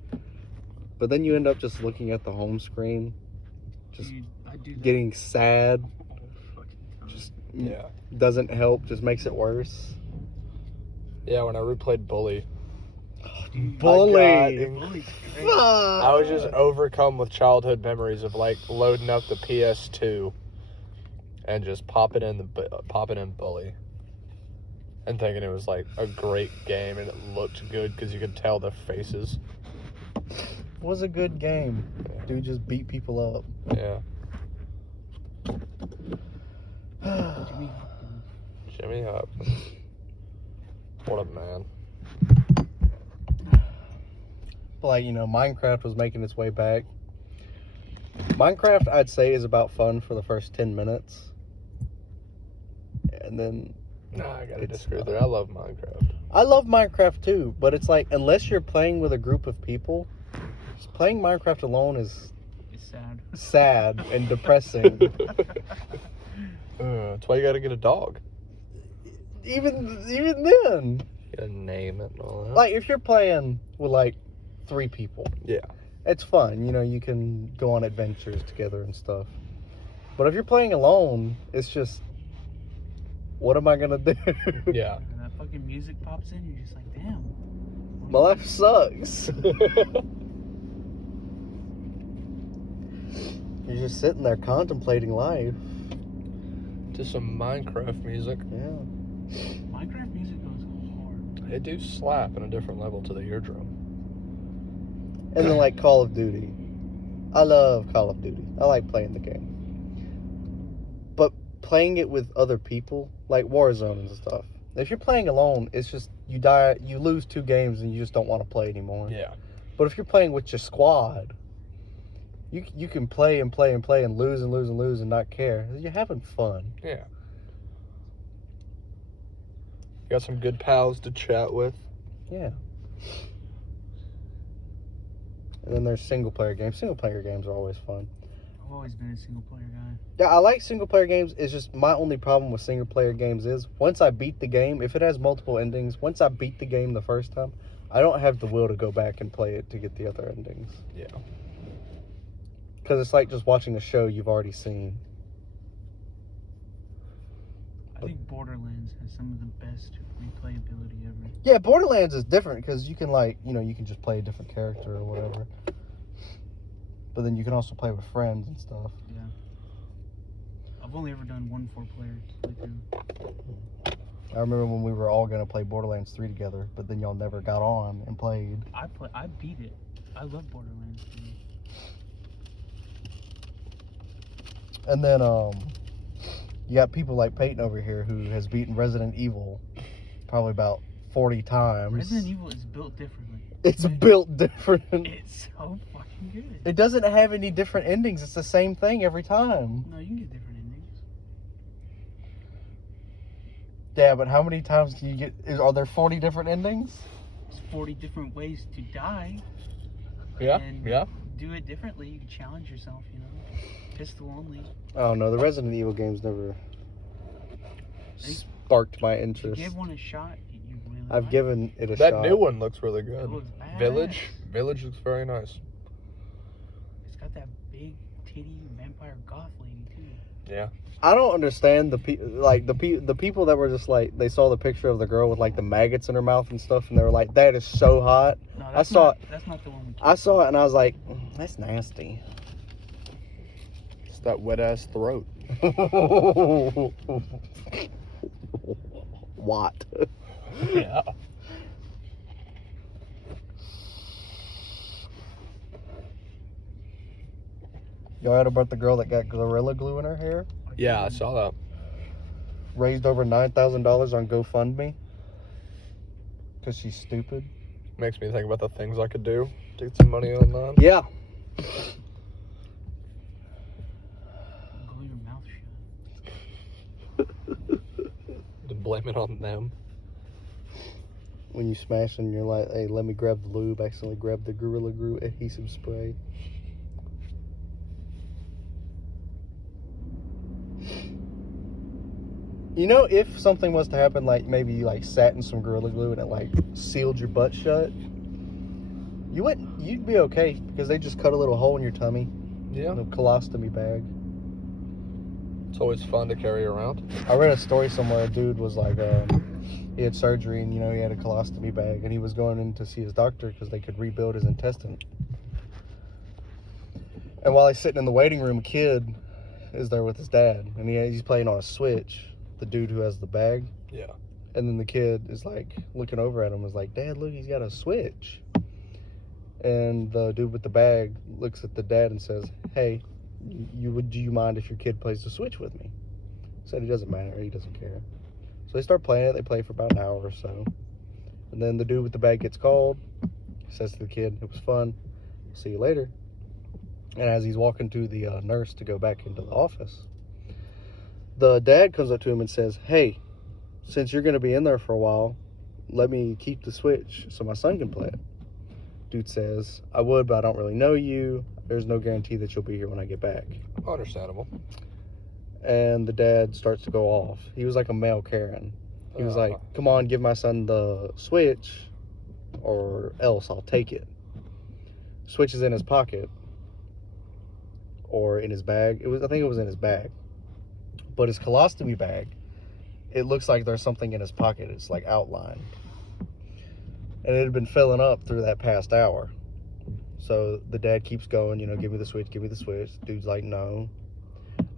But then you end up just looking at the home screen, just Dude, I do that getting sad. all fucking time. Just Yeah. doesn't help, just makes it worse. Yeah, when I replayed Bully. Dude, Bully! Bully's great. I was just overcome with childhood memories of like loading up the PS2 and just popping in Bully and thinking it was like a great game and it looked good because you could tell the faces. Was a good game. Dude just beat people up. Yeah. Jimmy Hopkins. Jimmy Hopkins. What a man. Like, you know, Minecraft was making its way back. Minecraft, I'd say, is about fun for the first 10 minutes. And then... Nah, I gotta It's disagree not. there. I love Minecraft. I love Minecraft too, but it's like, unless you're playing with a group of people, just playing Minecraft alone is It's sad. sad and depressing. That's why you gotta get a dog. Even then. You gotta name it and all that. Like, if you're playing with, like, 3 people, Yeah. it's fun. You know, you can go on adventures together and stuff. But if you're playing alone, it's just, what am I gonna do? Yeah. When that fucking music pops in, you're just like, damn. My life sucks. You're just sitting there contemplating life. To some Minecraft music. Yeah. Minecraft music goes hard. They do slap in a different level to the eardrum. And then, like, Call of Duty. I love Call of Duty. I like playing the game. But playing it with other people, like Warzone and stuff, if you're playing alone, it's just, you lose 2 games and you just don't want to play anymore. Yeah. But if you're playing with your squad, you can play and play and play and lose and lose and lose and not care. You're having fun. Yeah. Got some good pals to chat with. Yeah. And then there's single player games. Single player games are always fun. I've always been a single player guy. Yeah, I like single player games. It's just my only problem with single player games is once I beat the game, if it has multiple endings, once I beat the game the first time, I don't have the will to go back and play it to get the other endings. Yeah. Because it's like just watching a show you've already seen. I think Borderlands has some of the best replayability ever. Yeah, Borderlands is different because you can, like, you know, you can just play a different character or whatever. But then you can also play with friends and stuff. Yeah. I've only ever done 1 4-player playthrough. I remember when we were all going to play Borderlands 3 together, but then y'all never got on and played. I beat it. I love Borderlands 3. And then, you got people like Peyton over here who has beaten Resident Evil probably about 40 times. Resident Evil is built differently. It's built different. It's so fucking good. It doesn't have any different endings. It's the same thing every time. No, you can get different endings. Yeah, but how many times can you get... Are there 40 different endings? There's 40 different ways to die. Yeah. And Yeah. do it differently. You can challenge yourself, you know. Pistol only. Oh, no. The Resident Evil games never sparked my If you interest. give one a shot, you really I've like given it a That shot. new one looks really it. good. It looks badass. Village looks very nice. It's got that big titty vampire goth lady too. Yeah. I don't understand the people that were just like, they saw the picture of the girl with like the maggots in her mouth and stuff, and they were like, that is so hot. No, I saw that's not the one. We I saw it and I was like, that's nasty. It's that wet ass throat. What? Yeah. Y'all heard about the girl that got Gorilla Glue in her hair? Yeah, I saw that. Raised over $9,000 on GoFundMe? Because she's stupid? Makes me think about the things I could do to get some money on that. Yeah. Glue your mouth shut. To blame it on them. when you smash and you're like, hey, let me grab the lube, accidentally grab the Gorilla Glue adhesive spray. You know, if something was to happen, like maybe you like sat in some Gorilla Glue and it like sealed your butt shut, you'd be okay because they just cut a little hole in your tummy. Yeah. A colostomy bag. It's always fun to carry around. I read a story somewhere. A dude was like, he had surgery and, you know, he had a colostomy bag and he was going in to see his doctor because they could rebuild his intestine. And while he's sitting in the waiting room, a kid is there with his dad and he's playing on a Switch, the dude who has the bag. Yeah. And then the kid is like looking over at him, is like, Dad, look, he's got a Switch. And the dude with the bag looks at the dad and says, hey, do you mind if your kid plays the Switch with me? He said it doesn't matter, he doesn't care. So they start playing it. They play for about an hour or so. And then the dude with the bag gets called. He says to the kid, it was fun. See you later. And as he's walking to the nurse to go back into the office, the dad comes up to him and says, hey, since you're going to be in there for a while, let me keep the Switch so my son can play it. Dude says, I would, but I don't really know you. There's no guarantee that you'll be here when I get back. Understandable. And the dad starts to go off. He was like a male Karen. He was like, come on, give my son the Switch or else I'll take it. Switch is in his pocket or in his bag. I think it was in his bag. But his colostomy bag, it looks like there's something in his pocket. It's like outlined. And it had been filling up through that past hour. So the dad keeps going, you know, give me the Switch, give me the Switch. Dude's like, no,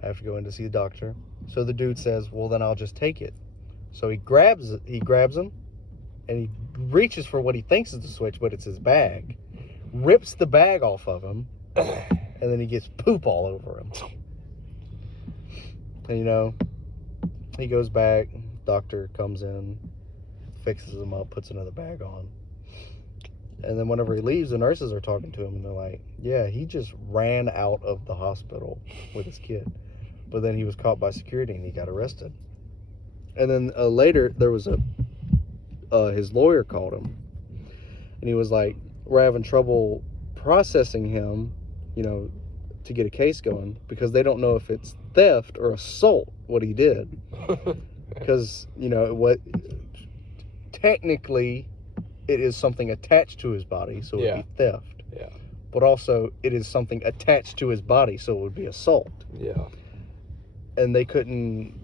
I have to go in to see the doctor. So the dude says, well, then I'll just take it. So he grabs him and he reaches for what he thinks is the Switch, but it's his bag. Rips the bag off of him and then he gets poop all over him. And, you know, he goes back, doctor comes in, fixes him up, puts another bag on. And then whenever he leaves, the nurses are talking to him and they're like, yeah, he just ran out of the hospital with his kid. But then he was caught by security and he got arrested. And then later there was his lawyer called him and he was like, we're having trouble processing him, you know, to get a case going because they don't know if it's theft or assault what he did. Because, you know, technically it is something attached to his body, so it would be theft. Yeah. But also it is something attached to his body, so it would be assault. Yeah. And they couldn't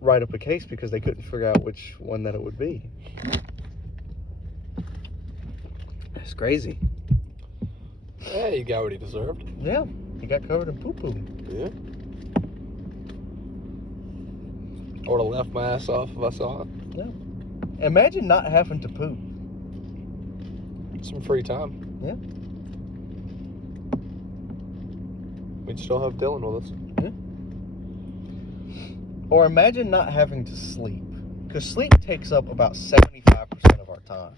write up a case because they couldn't figure out which one that it would be. It's crazy. Yeah, he got what he deserved. Yeah, he got covered in poo-poo. Yeah. I would have left my ass off if I saw it. Yeah. Imagine not having to poop. Some free time. Yeah. We'd still have Dylan with us. Yeah. Or imagine not having to sleep. Because sleep takes up about 75% of our time.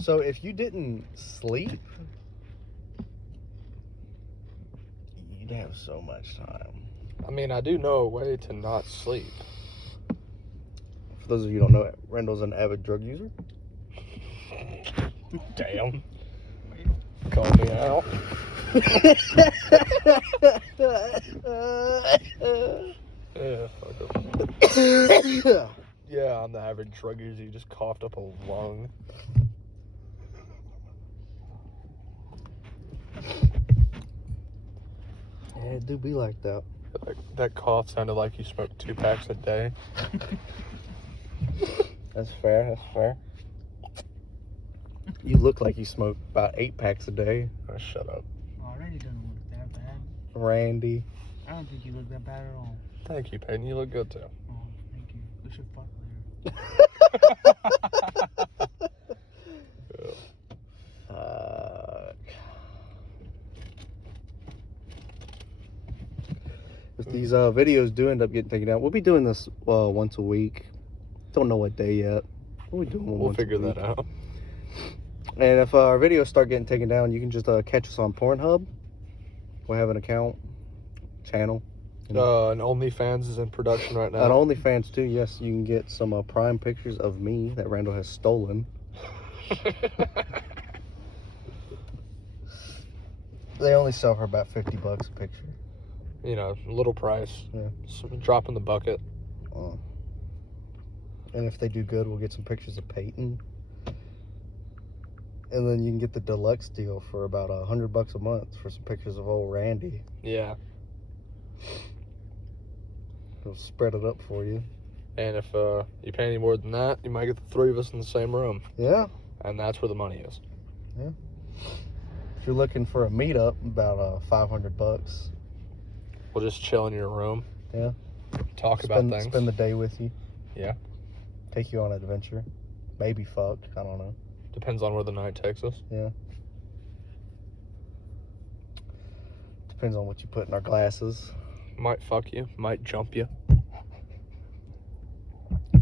So if you didn't sleep, you'd have so much time. I mean, I do know a way to not sleep. For those of you who don't know, Randall's an avid drug user. Damn. Call me out. Yeah, fuck up. Yeah, I'm the average drug user. You just coughed up a lung. Yeah, it do be like that. That cough sounded like you smoked 2 packs a day. That's fair, that's fair. You look like you smoke about 8 packs a day. Oh, shut up. Oh, Randy doesn't look that bad. Randy. I don't think you look that bad at all. Thank you, Peyton. You look good, too. Oh, thank you. We should fuck later. If these videos do end up getting taken down, we'll be doing this once a week. Don't know what day yet. We'll be doing one We'll once a figure that week. out. And if our videos start getting taken down, you can just catch us on Pornhub. We'll have an account, channel, And OnlyFans is in production right now. On OnlyFans too, yes, you can get some prime pictures of me that Randall has stolen. They only sell for about $50 a picture. You know, little price. Yeah. Drop in the bucket. And if they do good, we'll get some pictures of Peyton. And then you can get the deluxe deal for about $100 a month for some pictures of old Randy. Yeah. It'll spread it up for you. And if you pay any more than that, you might get the three of us in the same room. Yeah. And that's where the money is. Yeah. If you're looking for a meetup, about $500. We'll just chill in your room. Yeah. Talk about things. Spend the day with you. Yeah. Take you on an adventure. Maybe fuck. I don't know. Depends on where the night takes us. Yeah. Depends on what you put in our glasses. Might fuck you. Might jump you.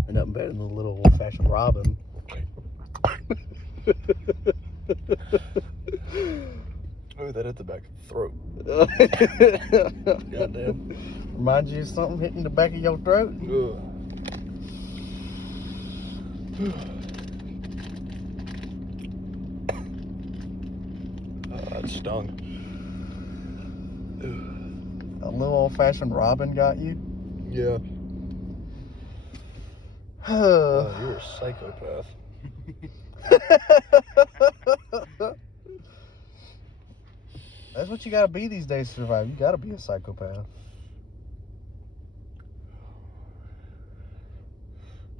And nothing better than the little old-fashioned Robin. Ooh, that hit the back of the throat. Goddamn. Remind you of something hitting the back of your throat? Ugh. That stung. A little old-fashioned Robin got you? Yeah. Oh, You're a psychopath. That's what you gotta be these days to survive. You gotta be a psychopath.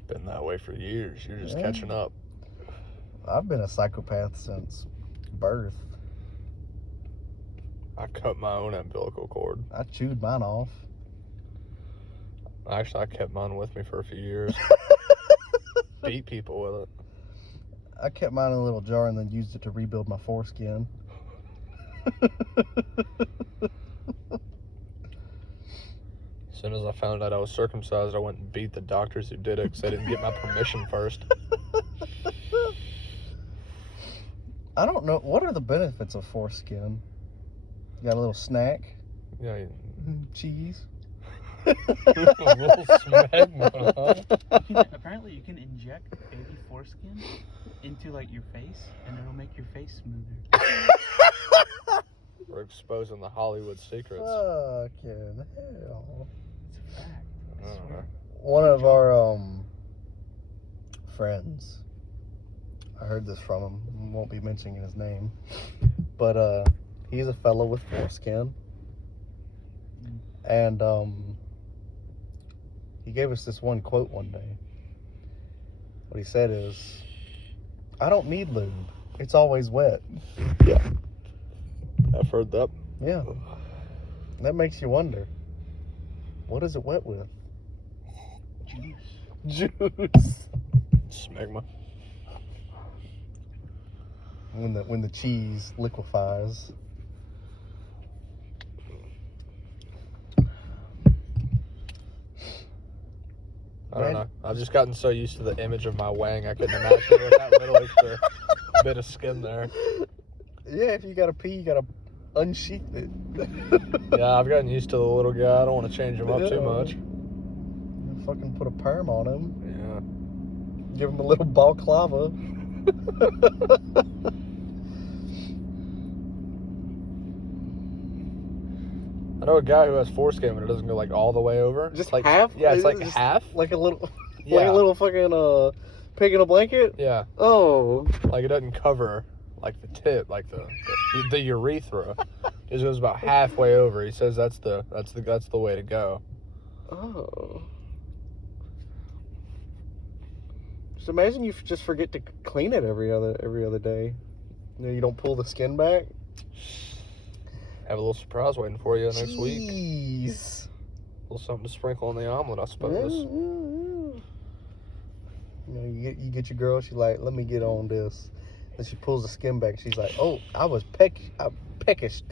Been that way for years. You're just Yeah. catching up. I've been a psychopath since birth. I cut my own umbilical cord. I chewed mine off. Actually, I kept mine with me for a few years. Beat people with it. I kept mine in a little jar and then used it to rebuild my foreskin. As soon as I found out I was circumcised, I went and beat the doctors who did it because they didn't get my permission first. I don't know. What are the benefits of foreskin? You got a little snack? Yeah. Cheese? A little smegma, huh? Apparently, you can inject baby foreskin into like your face, and it'll make your face smoother. We're exposing the Hollywood secrets. Fucking hell. It's a fact. I Uh, swear. One of our friends, I heard this from him, won't be mentioning his name, but he's a fellow with foreskin, and he gave us this one quote one day. What he said is, "I don't need lube. It's always wet." Yeah. I've heard that. Yeah. That makes you wonder, what is it wet with? Juice. Juice. Smegma. When the cheese liquefies. I don't know. I've just gotten so used to the image of my wang, I couldn't imagine it with that little extra bit of skin there. Yeah, if you gotta pee, you gotta unsheath it. Yeah, I've gotten used to the little guy. I don't want to change him up too much. Fucking put a perm on him. Yeah. Give him a little balaclava. I know a guy who has foreskin, but it doesn't go like all the way over. Just like half? Yeah, it's like Just half. Like a little, Yeah. like a little fucking pig in a blanket. Yeah, Oh, like it doesn't cover like the tip, like the urethra. It just goes about halfway over. He says that's the way to go. oh. Just imagine you just forget to clean it every other day. You don't pull the skin back. Have a little surprise waiting for you next week. Jeez. A little something to sprinkle on the omelet, I suppose. You know, you get your girl. She's like, "Let me get on this." Then she pulls the skin back. She's like, "Oh, I was peckish."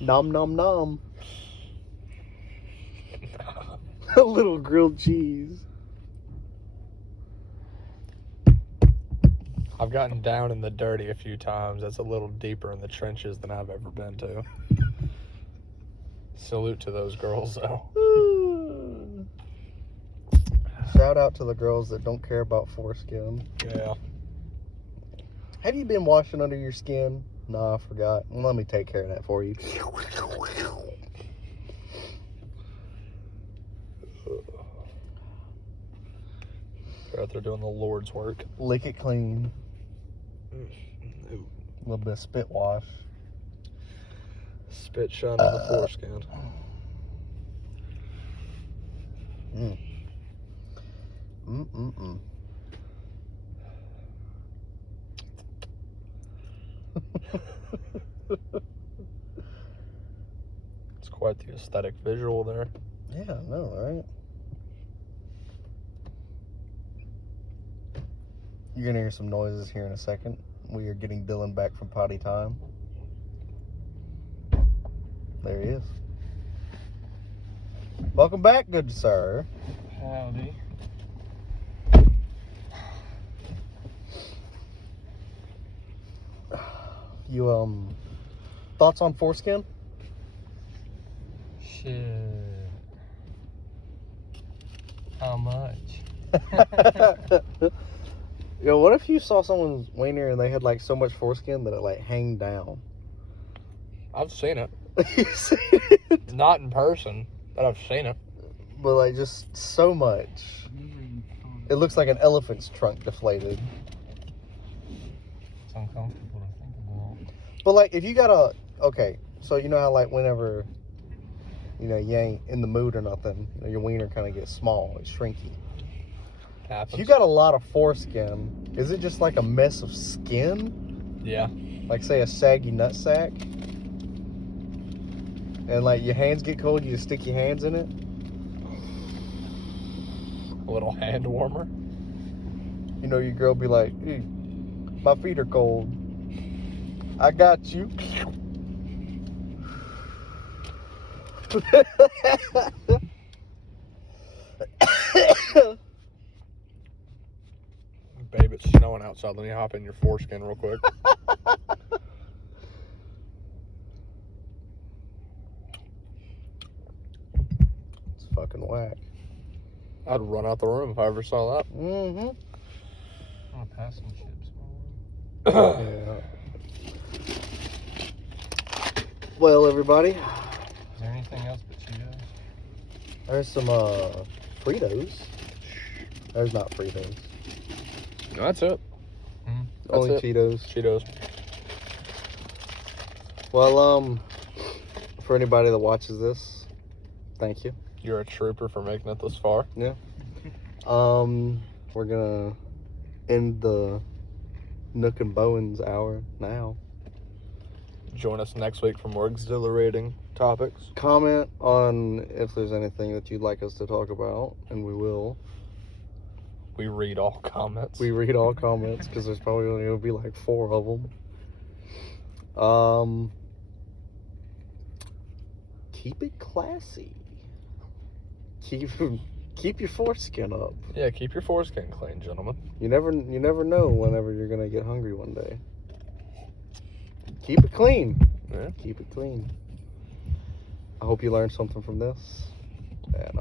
Nom nom nom. A little grilled cheese. I've gotten down in the dirty a few times. That's a little deeper in the trenches than I've ever been to. Salute to those girls, though. Shout out to the girls that don't care about foreskin. Yeah. Have you been washing under your skin? No, I forgot. Well, let me take care of that for you. They're out there doing the Lord's work. Lick it clean. A little bit of spit wash. Spit shine on the foreskin. Mm. Mm-mm-mm. It's quite the aesthetic visual there. Yeah, I know, right? You're gonna hear some noises here in a second. We are getting Dylan back from potty time. There he is. Welcome back, good sir. Howdy. You thoughts on foreskin? Shit. How much? Yo, what if you saw someone's wiener and they had like so much foreskin that it like hang down? I've seen it. You see it? Not in person, but I've seen it. But like just so much. It looks like an elephant's trunk deflated. It's uncomfortable to think about. But like if you got okay, so you know how like whenever you ain't in the mood or nothing, your wiener kind of gets small, it's shrinky. Happens. If you got a lot of foreskin, is it just like a mess of skin? Yeah. Like say a saggy nutsack? And like your hands get cold, you just stick your hands in it? A little hand warmer. You know, your girl be like, hey, my feet are cold. I got you. Babe, it's snowing outside. Let me hop in your foreskin real quick. It's fucking whack. I'd run out the room if I ever saw that. Mm-hmm. I'm gonna pass some chips. Yeah. Well, everybody, Is there anything else but Cheetos? there's some Fritos. There's not Fritos. That's it. Only it. Cheetos. Cheetos. Well, for anybody that watches this, thank you. You're a trooper for making it this far. We're gonna end the Nook and Bowen's hour now. Join us next week for more exhilarating topics. Comment on if there's anything that you'd like us to talk about, and we will. We read all comments. We read all comments because there's probably only gonna be like 4 of them. Keep it classy. Keep your foreskin up. Yeah, keep your foreskin clean, gentlemen. You never know whenever you're gonna get hungry one day. Keep it clean. Yeah. Keep it clean. I hope you learned something from this, and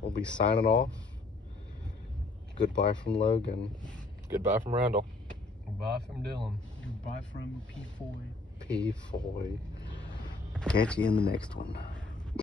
we'll be signing off. Goodbye from Logan. Goodbye from Randall. Goodbye from Dylan. Goodbye from P4. P4. Catch you in the next one.